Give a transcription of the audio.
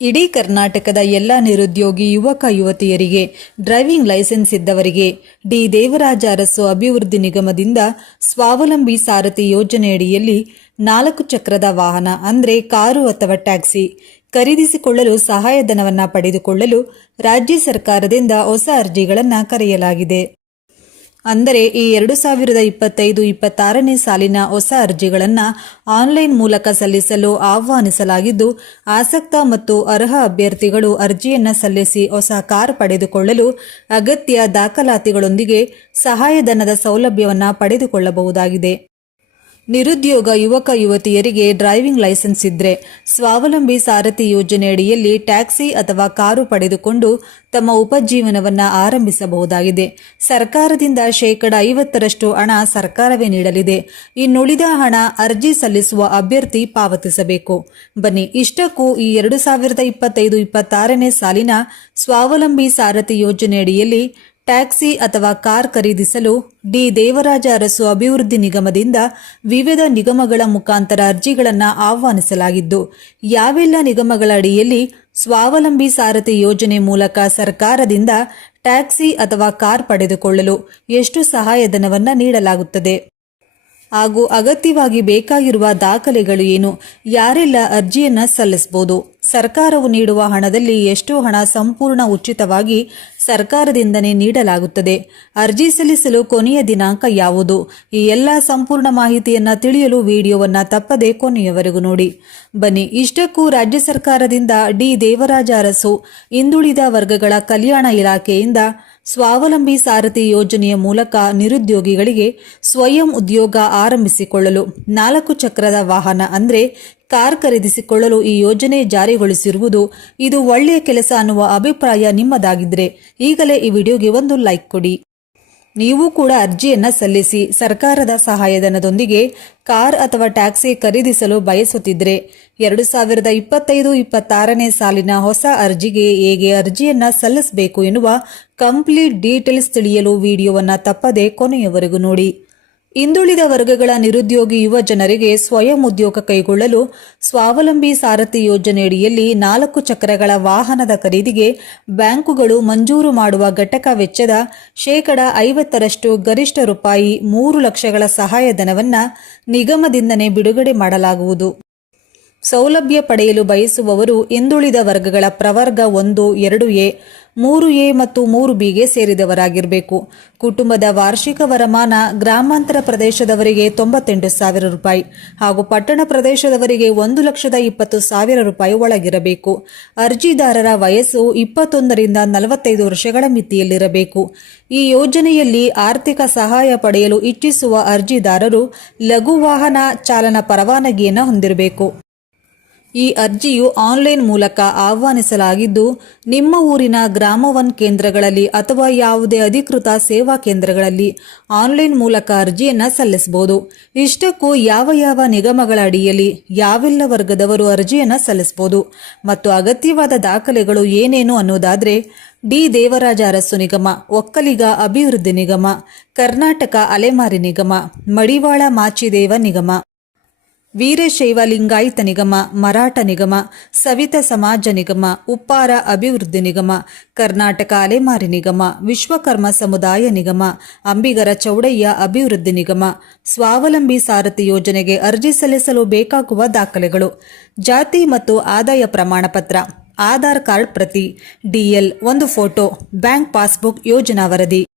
ಇಡೀ ಕರ್ನಾಟಕದ ಎಲ್ಲ ನಿರುದ್ಯೋಗಿ, ಯುವಕ, ಯುವತಿಯರಿಗೆ ಡ್ರೈವಿಂಗ್ ಲೈಸೆನ್ಸ್ ಇದ್ದವರಿಗೆ ಡಿ. ದೇವರಾಜ ಅರಸು ಅಭಿವೃದ್ಧಿ ನಿಗಮದಿಂದ ಸ್ವಾವಲಂಬಿ ಸಾರಥಿ ಯೋಜನೆಯಡಿಯಲ್ಲಿ ನಾಲ್ಕು ಚಕ್ರದ ವಾಹನ, ಅಂದರೆ ಕಾರು ಅಥವಾ ಟ್ಯಾಕ್ಸಿ, ಖರೀದಿಸಿಕೊಳ್ಳಲು ಸಹಾಯಧನವನ್ನು ಪಡೆದುಕೊಳ್ಳಲು ರಾಜ್ಯ ಸರ್ಕಾರದಿಂದ ಹೊಸ ಅರ್ಜಿಗಳನ್ನು ಕರೆಯಲಾಗಿದೆ. ಅಂದರೆ ಈ ಎರಡು ಸಾವಿರದ ಇಪ್ಪತ್ತೈದು ಇಪ್ಪತ್ತಾರನೇ ಸಾಲಿನ ಹೊಸ ಅರ್ಜಿಗಳನ್ನು ಆನ್ಲೈನ್ ಮೂಲಕ ಸಲ್ಲಿಸಲು ಆಹ್ವಾನಿಸಲಾಗಿದ್ದು, ಆಸಕ್ತ ಮತ್ತು ಅರ್ಹ ಅಭ್ಯರ್ಥಿಗಳು ಅರ್ಜಿಯನ್ನು ಸಲ್ಲಿಸಿ ಹೊಸ ಕಾರ್ ಪಡೆದುಕೊಳ್ಳಲು ಅಗತ್ಯ ದಾಖಲಾತಿಗಳೊಂದಿಗೆ ಸಹಾಯಧನದ ಸೌಲಭ್ಯವನ್ನು ಪಡೆದುಕೊಳ್ಳಬಹುದಾಗಿದೆ. ನಿರುದ್ಯೋಗ ಯುವಕ ಯುವತಿಯರಿಗೆ ಡ್ರೈವಿಂಗ್ ಲೈಸೆನ್ಸ್ ಇದ್ರೆ ಸ್ವಾವಲಂಬಿ ಸಾರಥಿ ಯೋಜನೆಯಡಿಯಲ್ಲಿ ಟ್ಯಾಕ್ಸಿ ಅಥವಾ ಕಾರು ಪಡೆದುಕೊಂಡು ತಮ್ಮ ಉಪಜೀವನವನ್ನು ಆರಂಭಿಸಬಹುದಾಗಿದೆ. ಸರ್ಕಾರದಿಂದ ಶೇಕಡ ಐವತ್ತರಷ್ಟು ಹಣ ಸರ್ಕಾರವೇ ನೀಡಲಿದೆ. ಇನ್ನುಳಿದ ಹಣ ಅರ್ಜಿ ಸಲ್ಲಿಸುವ ಅಭ್ಯರ್ಥಿ ಪಾವತಿಸಬೇಕು. ಬನ್ನಿ, ಇಷ್ಟಕ್ಕೂ ಈ ಎರಡು ಸಾವಿರದ ಇಪ್ಪತ್ತೈದು, ಇಪ್ಪತ್ತಾರನೇ ಸಾಲಿನ ಸ್ವಾವಲಂಬಿ ಸಾರಥಿ ಯೋಜನೆಯಡಿಯಲ್ಲಿ ಟ್ಯಾಕ್ಸಿ ಅಥವಾ ಕಾರ್ ಖರೀದಿಸಲು ಡಿ ದೇವರಾಜ ಅರಸು ಅಭಿವೃದ್ಧಿ ನಿಗಮದಿಂದ ವಿವಿಧ ನಿಗಮಗಳ ಮುಖಾಂತರ ಅರ್ಜಿಗಳನ್ನು ಆಹ್ವಾನಿಸಲಾಗಿದ್ದು, ಯಾವೆಲ್ಲ ನಿಗಮಗಳ ಅಡಿಯಲ್ಲಿ ಸ್ವಾವಲಂಬಿ ಸಾರಥಿ ಯೋಜನೆ ಮೂಲಕ ಸರ್ಕಾರದಿಂದ ಟ್ಯಾಕ್ಸಿ ಅಥವಾ ಕಾರ್ ಪಡೆದುಕೊಳ್ಳಲು ಎಷ್ಟು ಸಹಾಯಧನವನ್ನು ನೀಡಲಾಗುತ್ತದೆ? ಹಾಗೂ ಅಗತ್ಯವಾಗಿ ಬೇಕಾಗಿರುವ ದಾಖಲೆಗಳು ಏನು? ಯಾರೆಲ್ಲ ಅರ್ಜಿಯನ್ನು ಸಲ್ಲಿಸಬಹುದು? ಸರ್ಕಾರವು ನೀಡುವ ಹಣದಲ್ಲಿ ಎಷ್ಟು ಹಣ ಸಂಪೂರ್ಣ ಉಚಿತವಾಗಿ ಸರ್ಕಾರದಿಂದನೇ ನೀಡಲಾಗುತ್ತದೆ. ಅರ್ಜಿ ಸಲ್ಲಿಸಲು ಕೊನೆಯ ದಿನಾಂಕ ಯಾವುದು? ಈ ಎಲ್ಲ ಸಂಪೂರ್ಣ ಮಾಹಿತಿಯನ್ನು ತಿಳಿಯಲು ವಿಡಿಯೋವನ್ನು ತಪ್ಪದೆ ಕೊನೆಯವರೆಗೂ ನೋಡಿ. ಬನ್ನಿ, ಇಷ್ಟಕ್ಕೂ ರಾಜ್ಯ ಸರ್ಕಾರದಿಂದ ಡಿ. ದೇವರಾಜ ಅರಸು, ಹಿಂದುಳಿದ ವರ್ಗಗಳ ಕಲ್ಯಾಣ ಇಲಾಖೆಯಿಂದ ಸ್ವಾವಲಂಬಿ ಸಾರಥಿ ಯೋಜನೆಯ ಮೂಲಕ ನಿರುದ್ಯೋಗಿಗಳಿಗೆ ಸ್ವಯಂ ಉದ್ಯೋಗ ಆರಂಭಿಸಿಕೊಳ್ಳಲು ನಾಲ್ಕು ಚಕ್ರದ ವಾಹನ ಅಂದರೆ ಕಾರ್ ಖರೀದಿಸಿಕೊಳ್ಳಲು ಈ ಯೋಜನೆ ಜಾರಿಗೊಳಿಸಿರುವುದು ಇದು ಒಳ್ಳೆಯ ಕೆಲಸ ಅನ್ನುವ ಅಭಿಪ್ರಾಯ ನಿಮ್ಮದಾಗಿದ್ರೆ ಈಗಲೇ ಈ ವಿಡಿಯೋಗೆ ಒಂದು ಲೈಕ್ ಕೊಡಿ. ನೀವು ಕೂಡ ಅರ್ಜಿಯನ್ನು ಸಲ್ಲಿಸಿ ಸರ್ಕಾರದ ಸಹಾಯಧನದೊಂದಿಗೆ ಕಾರ್ ಅಥವಾ ಟ್ಯಾಕ್ಸಿ ಖರೀದಿಸಲು ಬಯಸುತ್ತಿದ್ದರೆ ಎರಡು ಸಾವಿರದ ಇಪ್ಪತ್ತೈದು ಇಪ್ಪತ್ತಾರನೇ ಸಾಲಿನ ಹೊಸ ಅರ್ಜಿಗೆ ಹೇಗೆ ಅರ್ಜಿಯನ್ನ ಸಲ್ಲಿಸಬೇಕು ಎನ್ನುವ ಕಂಪ್ಲೀಟ್ ಡೀಟೇಲ್ಸ್ ತಿಳಿಯಲು ವಿಡಿಯೋವನ್ನು ತಪ್ಪದೆ ಕೊನೆಯವರೆಗೂ ನೋಡಿ. ಹಿಂದುಳಿದ ವರ್ಗಗಳ ನಿರುದ್ಯೋಗಿ ಯುವ ಜನರಿಗೆ ಸ್ವಯಂ ಉದ್ಯೋಗ ಕೈಗೊಳ್ಳಲು ಸ್ವಾವಲಂಬಿ ಸಾರಥಿ ಯೋಜನೆಯಡಿಯಲ್ಲಿ ನಾಲ್ಕು ಚಕ್ರಗಳ ವಾಹನದ ಖರೀದಿಗೆ ಬ್ಯಾಂಕುಗಳು ಮಂಜೂರು ಮಾಡುವ ಘಟಕ ವೆಚ್ಚದ ಶೇಕಡ ಐವತ್ತರಷ್ಟು ಗರಿಷ್ಠ ರೂಪಾಯಿ ಮೂರು ಲಕ್ಷಗಳ ಸಹಾಯಧನವನ್ನು ನಿಗಮದಿಂದನೇ ಬಿಡುಗಡೆ ಮಾಡಲಾಗುವುದು. ಸೌಲಭ್ಯ ಪಡೆಯಲು ಬಯಸುವವರು ಹಿಂದುಳಿದ ವರ್ಗಗಳ ಪ್ರವರ್ಗ ಒಂದು, ಎರಡು ಎ, ಮೂರು ಎ ಮತ್ತು ಮೂರು ಬಿಗೆ ಸೇರಿದವರಾಗಿರಬೇಕು. ಕುಟುಂಬದ ವಾರ್ಷಿಕ ವರಮಾನ ಗ್ರಾಮಾಂತರ ಪ್ರದೇಶದವರಿಗೆ ತೊಂಬತ್ತೆಂಟು ಸಾವಿರ ರೂಪಾಯಿ ಹಾಗೂ ಪಟ್ಟಣ ಪ್ರದೇಶದವರಿಗೆ ಒಂದು ಲಕ್ಷದ ಇಪ್ಪತ್ತು ಸಾವಿರ ರೂಪಾಯಿ ಒಳಗಿರಬೇಕು. ಅರ್ಜಿದಾರರ ವಯಸ್ಸು ಇಪ್ಪತ್ತೊಂದರಿಂದ ನಲವತ್ತೈದು ವರ್ಷಗಳ ಮಿತಿಯಲ್ಲಿರಬೇಕು. ಈ ಯೋಜನೆಯಲ್ಲಿ ಆರ್ಥಿಕ ಸಹಾಯ ಪಡೆಯಲು ಇಚ್ಛಿಸುವ ಅರ್ಜಿದಾರರು ಲಘು ವಾಹನ ಚಾಲನಾ ಪರವಾನಗಿಯನ್ನು ಹೊಂದಿರಬೇಕು. ಈ ಅರ್ಜಿಯು ಆನ್ಲೈನ್ ಮೂಲಕ ಆಹ್ವಾನಿಸಲಾಗಿದ್ದು, ನಿಮ್ಮ ಊರಿನ ಗ್ರಾಮವನ್ ಕೇಂದ್ರಗಳಲ್ಲಿ ಅಥವಾ ಯಾವುದೇ ಅಧಿಕೃತ ಸೇವಾ ಕೇಂದ್ರಗಳಲ್ಲಿ ಆನ್ಲೈನ್ ಮೂಲಕ ಅರ್ಜಿಯನ್ನು ಸಲ್ಲಿಸಬಹುದು. ಇಷ್ಟಕ್ಕೂ ಯಾವ ಯಾವ ನಿಗಮಗಳ ಅಡಿಯಲ್ಲಿ ಯಾವೆಲ್ಲ ವರ್ಗದವರು ಅರ್ಜಿಯನ್ನು ಸಲ್ಲಿಸಬಹುದು ಮತ್ತು ಅಗತ್ಯವಾದ ದಾಖಲೆಗಳು ಏನೇನು ಅನ್ನೋದಾದ್ರೆ, ಡಿ. ದೇವರಾಜ ಅರಸು ನಿಗಮ, ಒಕ್ಕಲಿಗ ಅಭಿವೃದ್ಧಿ ನಿಗಮ, ಕರ್ನಾಟಕ ಅಲೆಮಾರಿ ನಿಗಮ, ಮಡಿವಾಳ ಮಾಚಿದೇವ ನಿಗಮ. ವೀರಶೈವ ಲಿಂಗಾಯತ ನಿಗಮ, ಮರಾಠ ನಿಗಮ, ಸವಿತ ಸಮಾಜ ನಿಗಮ, ಉಪ್ಪಾರ ಅಭಿವೃದ್ಧಿ ನಿಗಮ, ಕರ್ನಾಟಕ ಅಲೆಮಾರಿ ನಿಗಮ, ವಿಶ್ವಕರ್ಮ ಸಮುದಾಯ ನಿಗಮ, ಅಂಬಿಗರ ಚೌಡಯ್ಯ ಅಭಿವೃದ್ಧಿ ನಿಗಮ, ಸ್ವಾವಲಂಬಿ ಸಾರಥಿ ಯೋಜನೆಗೆ ಅರ್ಜಿ ಸಲ್ಲಿಸಲು ಬೇಕಾಗುವ ದಾಖಲೆಗಳು, ಜಾತಿ ಮತ್ತು ಆದಾಯ ಪ್ರಮಾಣ ಪತ್ರ, ಆಧಾರ್ ಕಾರ್ಡ್ ಪ್ರತಿ ಡಿಎಲ್ ಒಂದು ಫೋಟೋ, ಬ್ಯಾಂಕ್ ಪಾಸ್ಬುಕ್ ಯೋಜನಾ ವರದಿ.